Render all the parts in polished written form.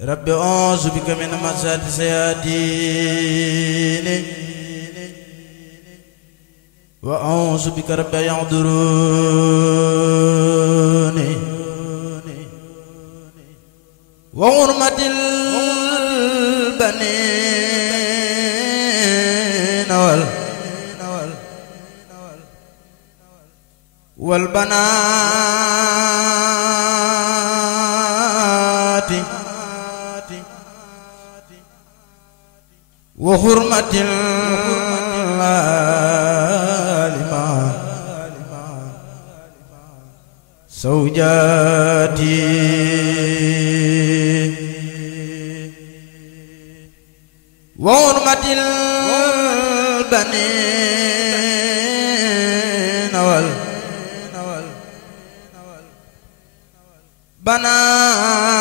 rabbi a'uuzu bika min hamazaati shayaatiini wa a'uuzu bika rabbi an yahduruuni wa hurmatil baniina wal banaati wa hurmatil aalima zawjaati wa hurmatil baniina wal banaati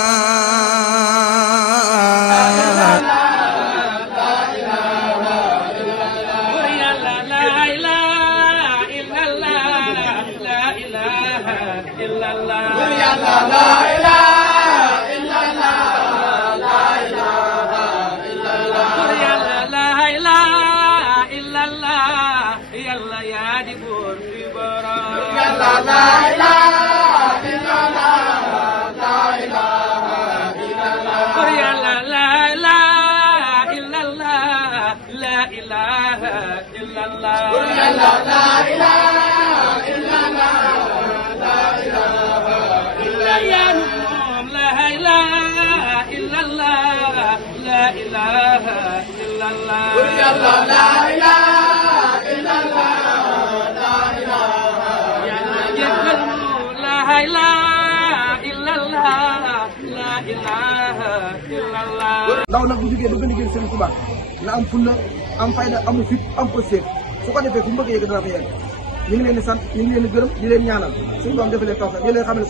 ndaw nag bu jógee bëgg a liggéey Sëriñ Tuubaa na am fulla am fayda am fit am positif su ko defee fu mu bëgg a yegg dana fa yegg ñu ngi leen di sant ñu ngi leen di gërëm di leen ñaanal suñu doom defalee tawfeex di leen xamal